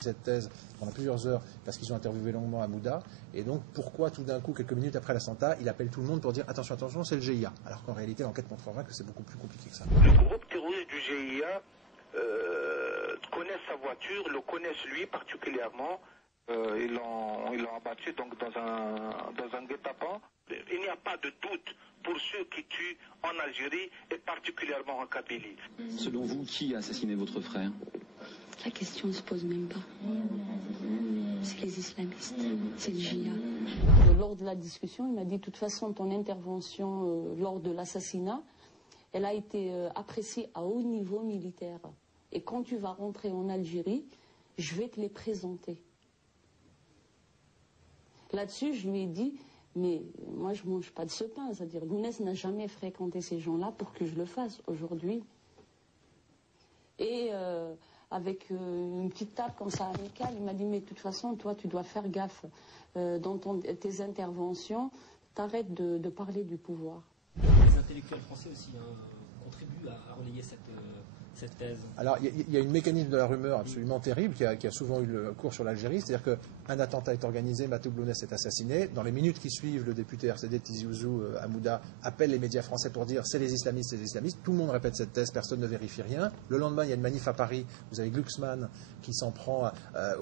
cette thèse pendant plusieurs heures parce qu'ils ont interviewé longuement Hamouda. Et donc, pourquoi tout d'un coup, quelques minutes après l'attentat, il appelle tout le monde pour dire attention, attention, c'est le GIA. Alors qu'en réalité, l'enquête montrera que c'est beaucoup plus compliqué que ça. Le groupe terroriste du GIA connaissent sa voiture, le connaissent lui particulièrement. Ils l'ont abattu donc dans un guet-apens. Il n'y a pas de doute pour ceux qui tuent en Algérie et particulièrement en Kabylie. Selon vous, qui a assassiné votre frère? La question ne se pose même pas. C'est les islamistes, c'est le GIA. Lors de la discussion, il m'a dit de toute façon ton intervention lors de l'assassinat, elle a été appréciée à haut niveau militaire. Et quand tu vas rentrer en Algérie, je vais te les présenter. Là-dessus, je lui ai dit, mais moi je ne mange pas de ce pain. C'est-à-dire, Lounès n'a jamais fréquenté ces gens-là pour que je le fasse aujourd'hui. Et avec une petite table comme ça amicale, il m'a dit, mais de toute façon, toi, tu dois faire gaffe dans tes interventions, t'arrêtes de parler du pouvoir. Les intellectuels français aussi contribuent à relayer cette thèse. Alors, il y a un mécanisme de la rumeur absolument terrible qui a souvent eu le cours sur l'Algérie, c'est-à-dire qu'un attentat est organisé, Matoub Lounès est assassiné. Dans les minutes qui suivent, le député RCD Tizi Ouzou Hamouda appelle les médias français pour dire c'est les islamistes, c'est les islamistes. Tout le monde répète cette thèse, personne ne vérifie rien. Le lendemain, il y a une manif à Paris, vous avez Glucksmann qui s'en prend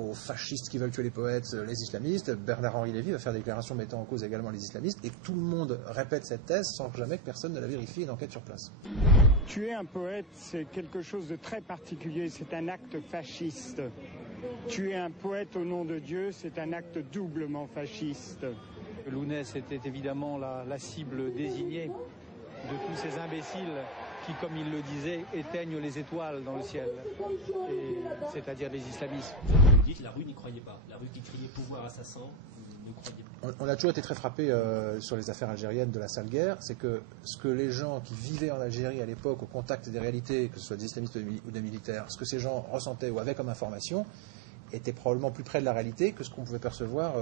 aux fascistes qui veulent tuer les poètes, les islamistes. Bernard-Henri Lévy va faire des déclarations mettant en cause également les islamistes. Et tout le monde répète cette thèse sans jamais que personne ne la vérifie et d'enquête sur place. Tuer un poète, c'est quelque chose de très particulier, c'est un acte fasciste. Tuer un poète au nom de Dieu, c'est un acte doublement fasciste. Lounès était évidemment la cible désignée de tous ces imbéciles qui, comme il le disait, éteignent les étoiles dans le ciel, c'est-à-dire les islamistes. Vous dites la rue n'y croyait pas, la rue qui criait pouvoir assassin, vous ne croyez pas. On a toujours été très frappé sur les affaires algériennes de la sale guerre, c'est que ce que les gens qui vivaient en Algérie à l'époque au contact des réalités, que ce soit des islamistes ou des militaires, ce que ces gens ressentaient ou avaient comme information, était probablement plus près de la réalité que ce qu'on pouvait percevoir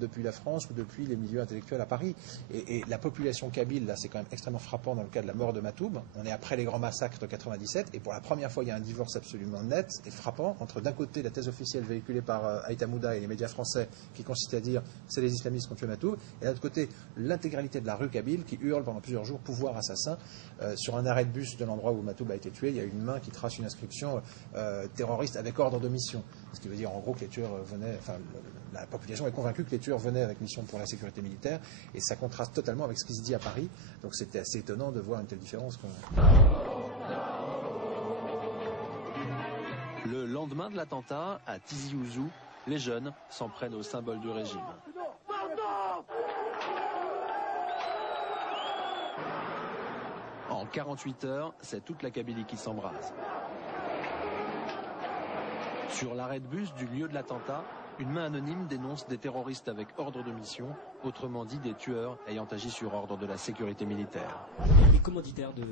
depuis la France ou depuis les milieux intellectuels à Paris. Et la population kabyle, là, c'est quand même extrêmement frappant dans le cas de la mort de Matoub. On est après les grands massacres de 97, et pour la première fois, il y a un divorce absolument net et frappant entre, d'un côté, la thèse officielle véhiculée par Aït Hamouda et les médias français, qui consiste à dire c'est les islamistes qui ont tué Matoub, et de l'autre côté, l'intégralité de la rue kabyle qui hurle pendant plusieurs jours pouvoir assassin. Sur un arrêt de bus de l'endroit où Matoub a été tué, il y a une main qui trace une inscription terroriste avec ordre de mission. Ce qui veut dire en gros que les tueurs venaient, enfin la population est convaincue que les tueurs venaient avec mission pour la sécurité militaire, et ça contraste totalement avec ce qui se dit à Paris. Donc c'était assez étonnant de voir une telle différence. Le lendemain de l'attentat, à Tizi Ouzou, les jeunes s'en prennent au symbole du régime. En 48 heures, c'est toute la Kabylie qui s'embrase. Sur l'arrêt de bus du lieu de l'attentat, une main anonyme dénonce des terroristes avec ordre de mission, autrement dit des tueurs ayant agi sur ordre de la sécurité militaire. Les commanditaires de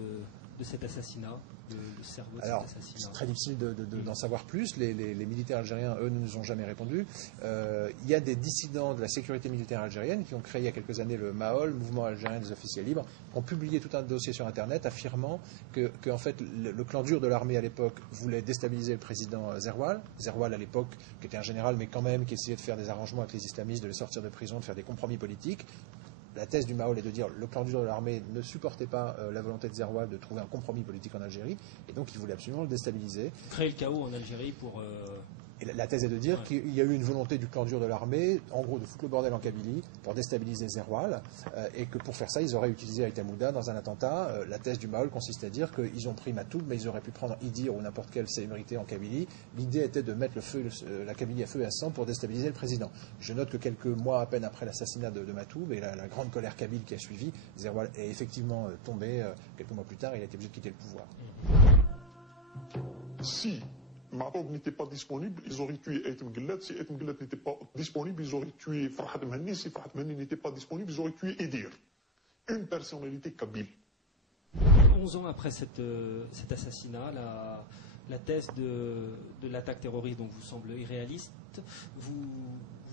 cet assassinat, le cerveau de Alors, cet assassinat. c'est très difficile d'en savoir plus. Les militaires algériens, eux, ne nous ont jamais répondu. Il y a des dissidents de la sécurité militaire algérienne qui ont créé il y a quelques années le MAOL, Mouvement algérien des officiers libres, qui ont publié tout un dossier sur Internet affirmant que en fait, le clan dur de l'armée à l'époque voulait déstabiliser le président Zerwal. Zerwal, à l'époque, qui était un général, mais quand même, qui essayait de faire des arrangements avec les islamistes, de les sortir de prison, de faire des compromis politiques. La thèse du MAOL est de dire que le clan dur de l'armée ne supportait pas la volonté de Zerwal de trouver un compromis politique en Algérie, et donc il voulait absolument le déstabiliser. Créer le chaos en Algérie pour... Et la thèse est de dire qu'il y a eu une volonté du clan dur de l'armée, en gros de foutre le bordel en Kabylie, pour déstabiliser Zerwal, et que pour faire ça, ils auraient utilisé Aït Hamouda dans un attentat. La thèse du MAOL consiste à dire qu'ils ont pris Matoub, mais ils auraient pu prendre Idir ou n'importe quelle célébrité en Kabylie. L'idée était de mettre la Kabylie à feu et à sang pour déstabiliser le président. Je note que quelques mois à peine après l'assassinat de Matoub et la grande colère kabyle qui a suivi, Zerwal est effectivement tombé. Quelques mois plus tard, il a été obligé de quitter le pouvoir. Si Matoub n'était pas disponible, ils auraient tué Aït Mguellat. Si Aït Mguellat n'était pas disponible, ils auraient tué Farhat Mehni. Si Farhat Mehni n'était pas disponible, ils auraient tué Idir. Une personnalité kabyle. 11 ans après cet assassinat, la thèse de l'attaque terroriste donc vous semble irréaliste. Vous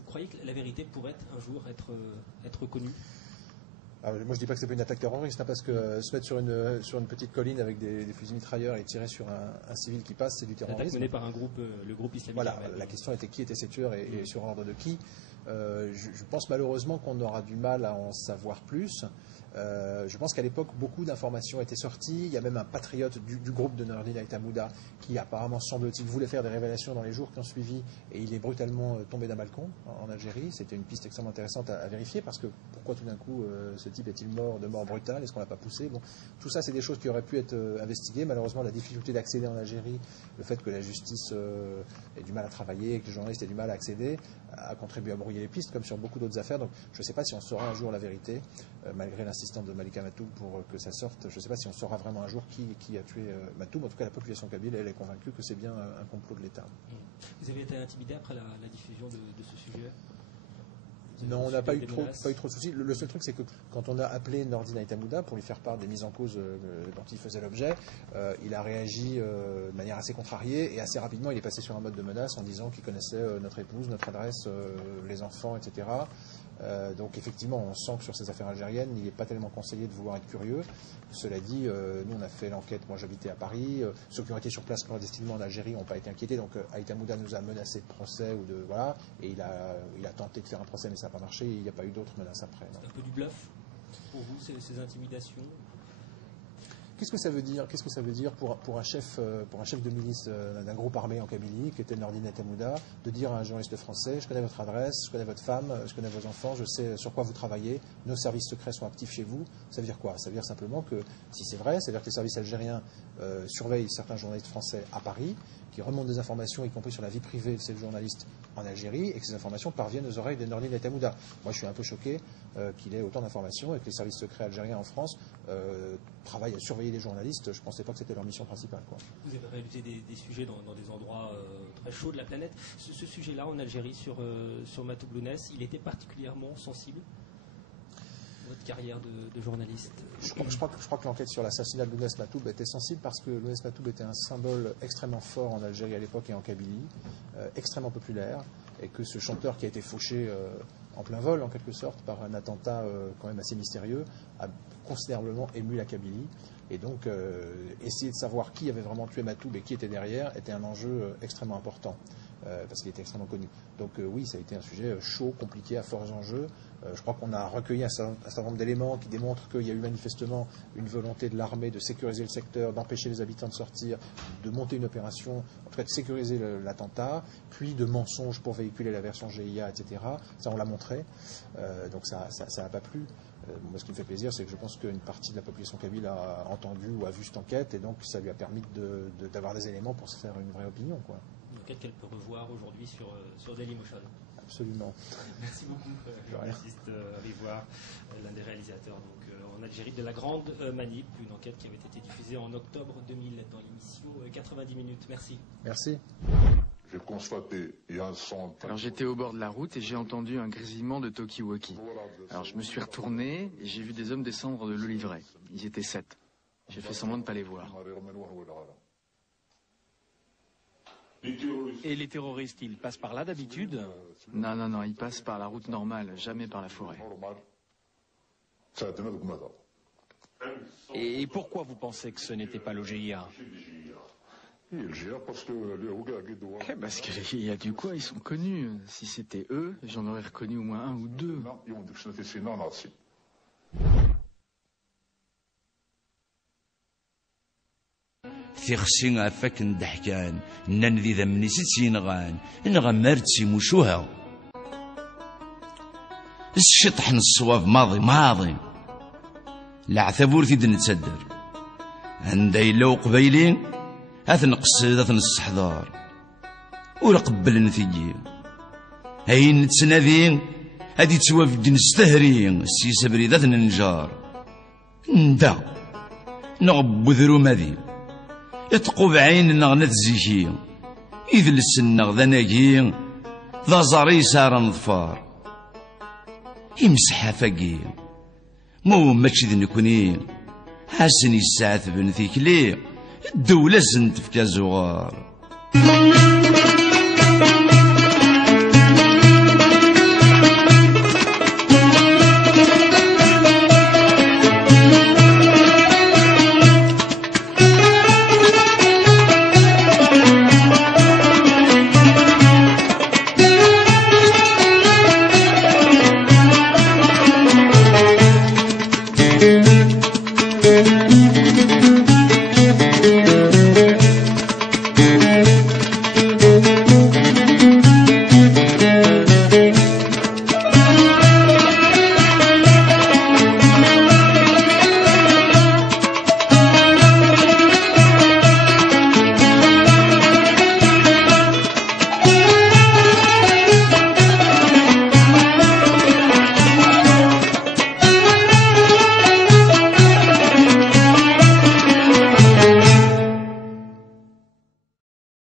croyez que la vérité pourrait un jour être connue? Alors, moi je dis pas que c'est pas une attaque terroriste, hein, parce que se mettre sur une petite colline avec des fusils mitrailleurs et tirer sur un civil qui passe, c'est du terrorisme. L'attaque menée par un groupe, le groupe islamique. Voilà, la question était qui étaient ces tueurs et sur ordre de qui. Je pense malheureusement qu'on aura du mal à en savoir plus. Je pense qu'à l'époque, beaucoup d'informations étaient sorties. Il y a même un patriote du groupe de Nordin Aït-Hamouda qui apparemment, semble-t-il, voulait faire des révélations dans les jours qui ont suivi et il est brutalement tombé d'un balcon en Algérie. C'était une piste extrêmement intéressante à vérifier parce que pourquoi tout d'un coup ce type est-il mort de mort brutale? Est-ce qu'on l'a pas poussé? Bon, tout ça, c'est des choses qui auraient pu être investiguées. Malheureusement, la difficulté d'accéder en Algérie, le fait que la justice ait du mal à travailler, que les journalistes aient du mal à accéder, a contribué à brouiller les pistes, comme sur beaucoup d'autres affaires. Donc, je ne sais pas si on saura un jour la vérité, malgré l'insistance de Malika Matoub pour que ça sorte. Je ne sais pas si on saura vraiment un jour qui a tué Matoub. En tout cas, la population kabyle, elle est convaincue que c'est bien un complot de l'État. Vous avez été intimidé après la diffusion de ce sujet? Non, on n'a pas eu trop de soucis. Le seul truc, c'est que quand on a appelé Nordin Aït-Hamouda pour lui faire part des mises en cause dont il faisait l'objet, il a réagi de manière assez contrariée et assez rapidement, il est passé sur un mode de menace en disant qu'il connaissait notre épouse, notre adresse, les enfants, etc. Donc effectivement, on sent que sur ces affaires algériennes, il n'est pas tellement conseillé de vouloir être curieux. Cela dit, nous on a fait l'enquête, moi j'habitais à Paris, ceux qui ont été sur place clandestinement en Algérie n'ont pas été inquiétés, donc Aït-Hamouda nous a menacé de procès ou de voilà, et il a tenté de faire un procès mais ça n'a pas marché, il n'y a pas eu d'autres menaces après. C'est un peu du bluff pour vous, ces intimidations? Qu'est-ce que ça veut dire? Qu'est-ce que ça veut dire pour un chef de milice d'un groupe armé en Kabylie, qui était Nordin Aït-Hamouda, de dire à un journaliste français: je connais votre adresse, je connais votre femme, je connais vos enfants, je sais sur quoi vous travaillez, nos services secrets sont actifs chez vous. Ça veut dire quoi? Ça veut dire simplement que, si c'est vrai, ça veut dire que les services algériens surveillent certains journalistes français à Paris, qui remontent des informations, y compris sur la vie privée de ces journalistes en Algérie, et que ces informations parviennent aux oreilles de Nordin Aït-Hamouda. Moi, je suis un peu choqué qu'il ait autant d'informations et que les services secrets algériens en France travaillent à surveiller les journalistes. Je ne pensais pas que c'était leur mission principale, quoi. Vous avez réalisé des sujets dans des endroits très chauds de la planète. Ce sujet-là, en Algérie, sur Matoub Lounès, il était particulièrement sensible? Votre carrière de journaliste? Je crois que l'enquête sur l'assassinat de Lounès Matoub était sensible parce que Lounès Matoub était un symbole extrêmement fort en Algérie à l'époque et en Kabylie, extrêmement populaire, et que ce chanteur qui a été fauché en plein vol, en quelque sorte, par un attentat quand même assez mystérieux, a considérablement ému la Kabylie. Et donc, essayer de savoir qui avait vraiment tué Matoub et qui était derrière était un enjeu extrêmement important, parce qu'il était extrêmement connu. Donc oui, ça a été un sujet chaud, compliqué, à forts enjeux. Je crois qu'on a recueilli un certain nombre d'éléments qui démontrent qu'il y a eu manifestement une volonté de l'armée de sécuriser le secteur, d'empêcher les habitants de sortir, de monter une opération, en tout cas de sécuriser l'attentat, puis de mensonges pour véhiculer la version GIA, etc. Ça, on l'a montré. Donc ça n'a pas plu. Moi, ce qui me fait plaisir, c'est que je pense qu'une partie de la population kabyle a entendu ou a vu cette enquête, et donc ça lui a permis d'avoir des éléments pour se faire une vraie opinion, quoi. Une enquête qu'elle peut revoir aujourd'hui sur Dailymotion. Absolument. Merci beaucoup, journaliste Rivoire, l'un des réalisateurs en Algérie de La Grande Manip, une enquête qui avait été diffusée en octobre 2000 dans l'émission 90 minutes. Merci. Merci. J'ai constaté, il y a un son. Alors j'étais au bord de la route et j'ai entendu un grésillement de talkie-walkie. Alors je me suis retourné et j'ai vu des hommes descendre de l'Olivret. Ils étaient 7. J'ai fait semblant de ne pas les voir. Et les terroristes, ils passent par là d'habitude? Non, ils passent par la route normale, jamais par la forêt. Et pourquoi vous pensez que ce n'était pas le GIA? Parce qu'il y a du quoi, ils sont connus. Si c'était eux, j'en aurais reconnu au moins un ou deux. ثيخسين عفاك ندحكان نان ذي ذمني سينغان نغمرت سي مشوها الشطح الصواب ماضي العثابور ثيد نتصدر عندي يلو قبيلين هاث نقصد هاث نستحضار ورقبل نثيجي هاي نتسناذين هادي توافد نستهرين سي سبري ذات ننجار ندا نغب ذرو ماذي يتقو بعين نغنت زيكي إذ لسنغ ذا ناقي ذا زاري سار نظفار يمسح فاقي مو ماشي ذي نكوني حاسني الساعة بن ذيك ليه الدولة زنت في كازوغار